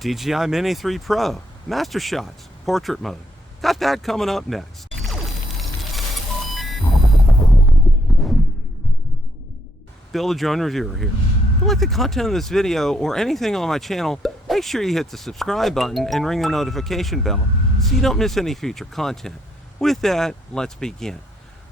DJI Mini 3 Pro Mastershots Portrait Mode. Got that coming up next. Bill the Drone Reviewer here. If you like the content of this video or anything on my channel, make sure you hit the subscribe button and ring the notification bell so you don't miss any future content. With that, let's begin.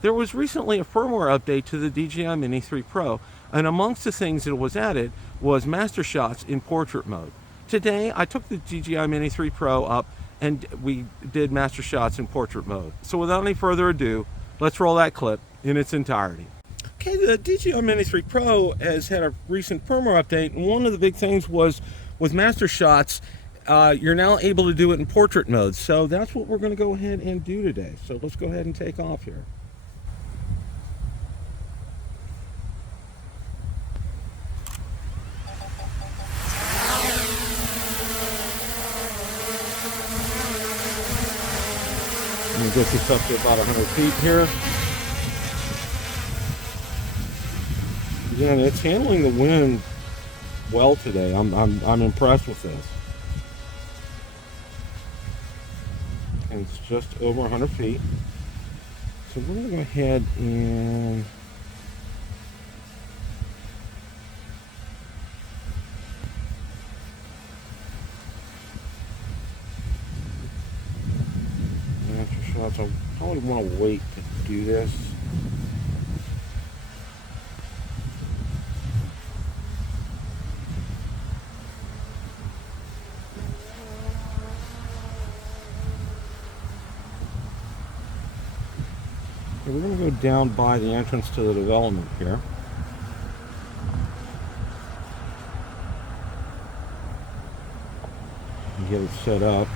There was recently a firmware update to the DJI Mini 3 Pro, and amongst the things that was added was Mastershots in portrait mode. Today, I took the DJI Mini 3 Pro up and we did Mastershots in portrait mode. So without any further ado, let's roll that clip in its entirety. Okay, the DJI Mini 3 Pro has had a recent firmware update, and one of the big things was with Mastershots, you're now able to do it in portrait mode. So that's what we're going to go ahead and do today. So let's go ahead and take off here. Let me get this up to about 100 feet here. Again, it's handling the wind well today. I'm impressed with this. And it's just over 100 feet. So we're going to go ahead and Mastershots. I probably want to wait to do this. We're going to go down by the entrance to the development here. And get it set up.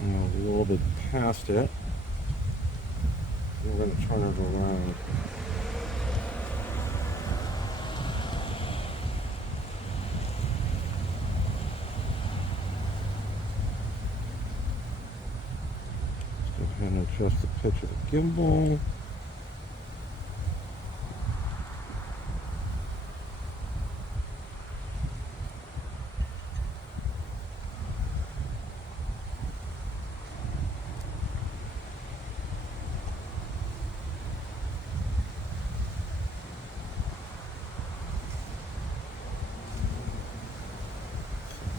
And a little bit past it. We're going to turn it around. And adjust the pitch of the gimbal.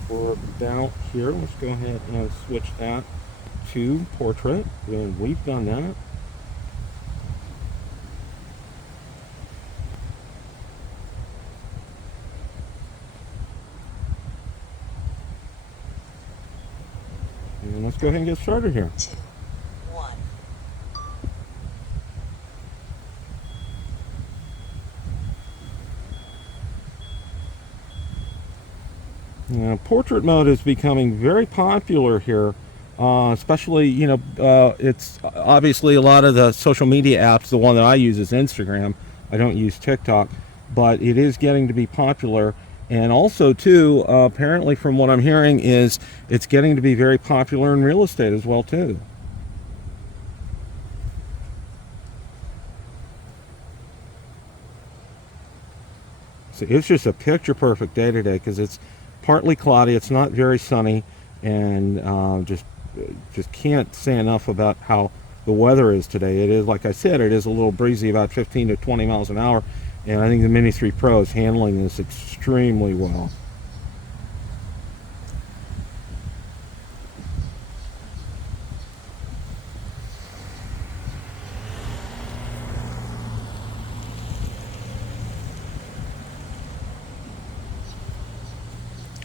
For about here, let's go ahead and switch that to portrait, and we've done that. And let's go ahead and get started here. 2, 1. Now, portrait mode is becoming very popular here. Especially, you know, it's obviously a lot of the social media apps. The one that I use is Instagram. I don't use TikTok, but it is getting to be popular. And also, too, apparently from what I'm hearing is it's getting to be very popular in real estate as well, too. So it's just a picture perfect day today because it's partly cloudy. It's not very sunny, and just can't say enough about how the weather is today. It is, like I said, it is a little breezy, about 15 to 20 miles an hour, and I think the Mini 3 Pro is handling this extremely well.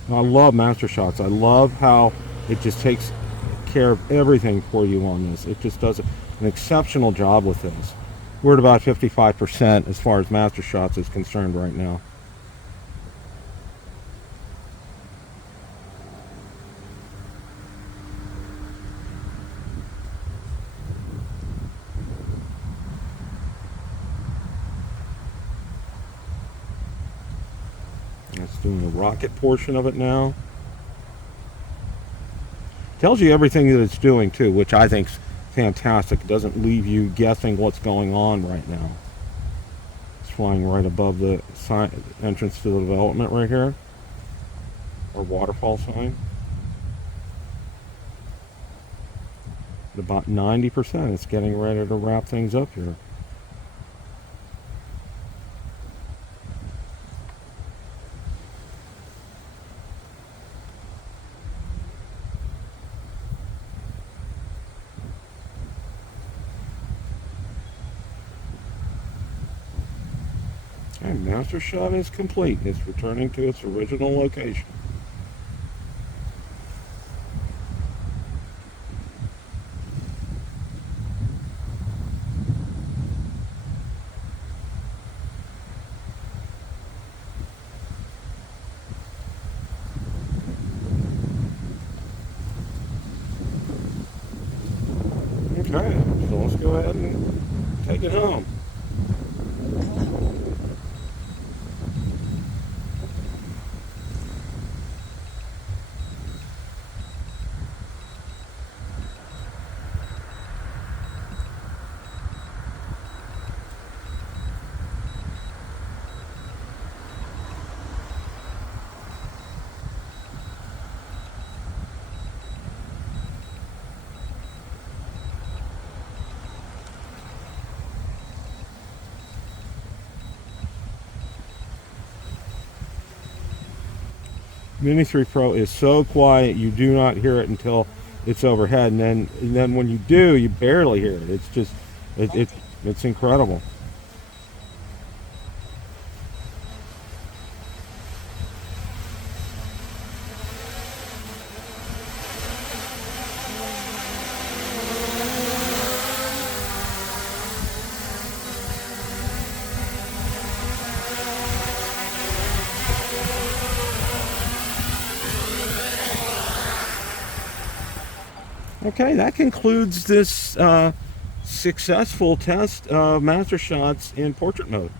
I love Mastershots. I love how it just takes care of everything for you on this. It just does an exceptional job with this. We're at about 55% as far as Mastershots is concerned right now. It's doing the rocket portion of it now. Tells you everything that it's doing too, which I think's fantastic. It doesn't leave you guessing what's going on right now. It's flying right above the entrance to the development right here, or waterfall sign. At about 90%, it's getting ready to wrap things up here. And master shot is complete. It's returning to its original location. Okay, so let's go ahead and take it home. Mini 3 Pro is so quiet you do not hear it until it's overhead, and then when you do, you barely hear it. It's just it's incredible. Okay, that concludes this successful test of master shots in portrait mode.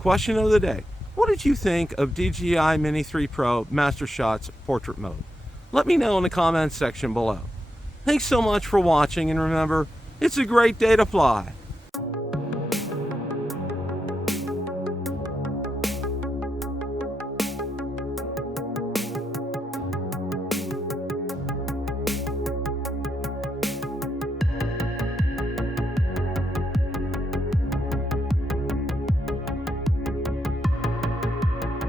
Question of the day. What did you think of DJI Mini 3 Pro Master Shots Portrait Mode? Let me know in the comments section below. Thanks so much for watching, and remember, it's a great day to fly.